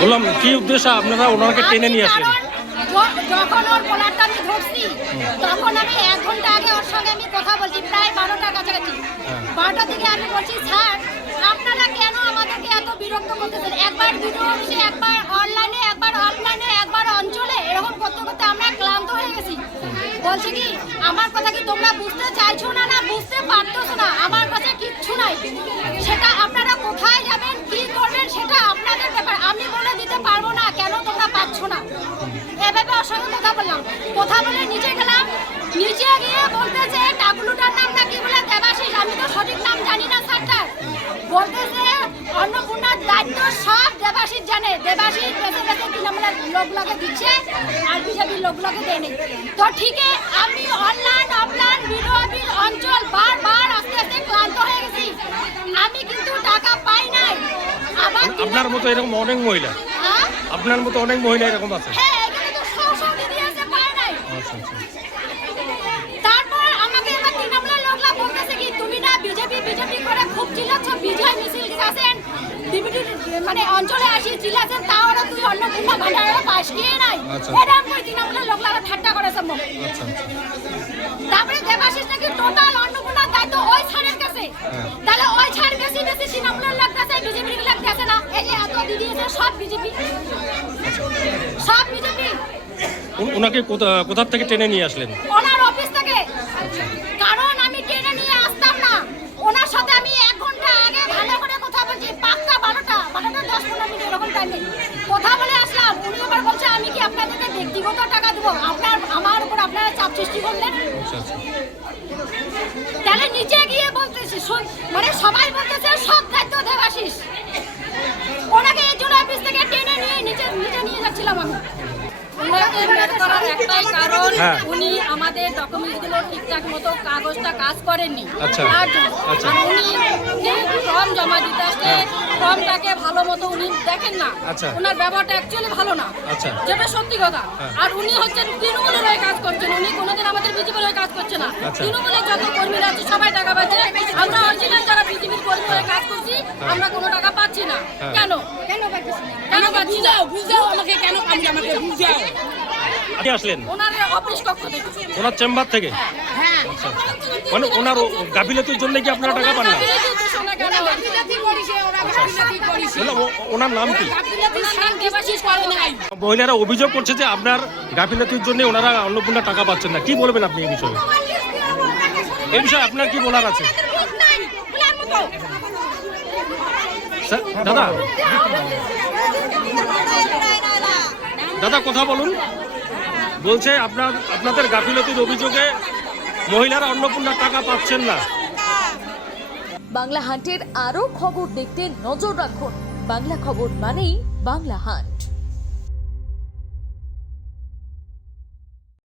বললাম কি উদ্দেশ্যে আপনারা ওনাকে টেনে নিয়ে আসলেন? যখন ওর কলারটা আমি ধরছি তখন আমি 1 ঘন্টা আগে ওর সঙ্গে আমি কথা বলছি, প্রায় 12টার কাছাকাছি। 12টার দিকে আমি বলছি, স্যার আপনারা কেন আমাদেরকে এত বিরক্ত করতেছেন? একবার ভিডিও অফিসে, একবার অনলাইনে, একবার অফলাইনে, একবার অঞ্চলে, এরকম করতে করতে আমরা ক্লান্ত হয়ে গেছি। বলছি কি, আমার কথা কি তোমরা বুঝতে চাইছো না, না বুঝতে পারতেছো না? আমার কাছে কিচ্ছু নাই, সেটা আপনারা কোথায় যাবেন, কি করবেন, সেটা আপনাদের ব্যাপার। আমি বলে দিতে পারবো না কেন তোমরা পাচ্ছ না। এভাবে ওর সঙ্গে কথা বললাম, কথা বলে নিচে গেলাম। নিচে গিয়ে বলতেছে টাকলুটার নাম নাকি বলে দেবাশিস, আমি তো সঠিক নাম জানি না স্যারটার। বলতেছে অন্নপূর্ণার দায়িত্ব সব দেবাশিস জানে, দেবাশিস বেঁচে বেঁচে তৃণমূলের লোকগুলোকে দিচ্ছে আর বিজেপির লোকগুলোকে দেয়নি। তো ঠিকই আমি অনলাইন অফলাইন বিরোধী অঞ্চল বারবার আস্তে আস্তে ক্লান্ত হয়ে গেছি। আমি কিন্তু টাকা পাই নাই। আবার আপনার মতো এরকম অনেক মহিলা, আপনার মতো অনেক মহিলা এরকম আছে। হ্যাঁ, এখানে তো সব দিদি আছে, পায় নাই। আচ্ছা আচ্ছা। তারপর আমাকে এবার তৃণমূলের লোকরা বলতেছে কি, তুমি না বিজেপি করে খুব চিল্লাচ্ছ, বিজয় মিছিল দিয়েছেন, ডিবিটি মানে অঞ্চলে আসি চিল্লাচ্ছেন, তাও ওরা তুই অন্নপূর্ণা ভান্ডারের পাশ গিয়ে নাই। এরকম করে তৃণমূলের লোকরা ঠাট্টা করেছে মুখ। আচ্ছা আচ্ছা। তারপরে দেবাশিস নাকি টোটাল অন্নপূর্ণার দায়িত্ব ওই ছাড়ের কাছে। তাহলে ওই ছাড় বেশি বেশি তৃণমূলের লোক কাছে, বিজেপির লোক কাছে না। এই যে এত দিদি আছে সব বিজেপি, সব বিজেপি। ওনাকে কোথা থেকে টেনে নিয়ে আসলেন? ওনার অফিস থেকে। কারণ আমি টেনে নিয়ে আসতাম না, ওনার সাথে আমি 1 ঘন্টা আগে ভালো করে কথা বলছি, পাক্কা 12টা 10-15 মিনিট এরকম টাইমে কথা বলে আসলাম। উনি আবার বলছে আমি কি আপনাদেরকে ব্যক্তিগত টাকা দেবো, আমার উপর আপনারা চাপ সৃষ্টি করলেন। তাহলে নিচে গিয়ে বলতেছি, মানে সবাই বলতেছে সব দায়িত্ব দেবাশিস। ওনাকে এই জন্য অফিস থেকে টেনে নিয়ে নিচে নিয়ে যাচ্ছিলাম আমি। ওনাকে বের করার একটাই কারণ, উনি আমাদের ডকুমেন্টসগুলো ঠিকঠাক মতো কাগজটা কাজ করেননি। তার জন্য উনি ফর্ম জমা দিতে আসলে ফর্মটাকে ভালো মতো উনি দেখেন না। ওনার ব্যবহারটা অ্যাকচুয়ালি ভালো না, যেটা সত্যি কথা। আর উনি হচ্ছেন তৃণমূলের হয়ে কাজ করছেন, উনি কোনোদিন আমাদের বিজেপির হয়ে কাজ করছে না। তৃণমূলের যত কর্মীরা আছে সবাই টাকা পাচ্ছে, আমরা অরিজিনাল যারা বিজেপির কর্মী হয়ে কাজ করছি আমরা কোনো টাকা পাচ্ছি না। কেন পাচ্ছি না? বুঝাও আমাকে, কেন পাচ্ছি আমাকে বুঝাও। আপনি আসলেন ওনার অফিস কক্ষ থেকে, ওনার চেম্বার থেকে? হ্যাঁ। মানে ওনার গাফিলতির জন্য কি আপনারা টাকা পান না? ওনার নাম কি? মহিলারা অভিযোগ করছে যে আপনার গাফিলতির জন্য ওনারা অন্নপূর্ণা টাকা পাচ্ছেন না, কি বলবেন আপনি এই বিষয়ে? এই বিষয়ে আপনার কি বলার আছে? দাদা দাদা কথা বলুন। বলছে আপনাদের গাফিলতির অভিযোগে মহিলারা অন্নপূর্ণার টাকা পাচ্ছেন না। বাংলা হান্টের আরও খবর দেখতে নজর রাখুন। বাংলা খবর মানেই বাংলা হান্ট।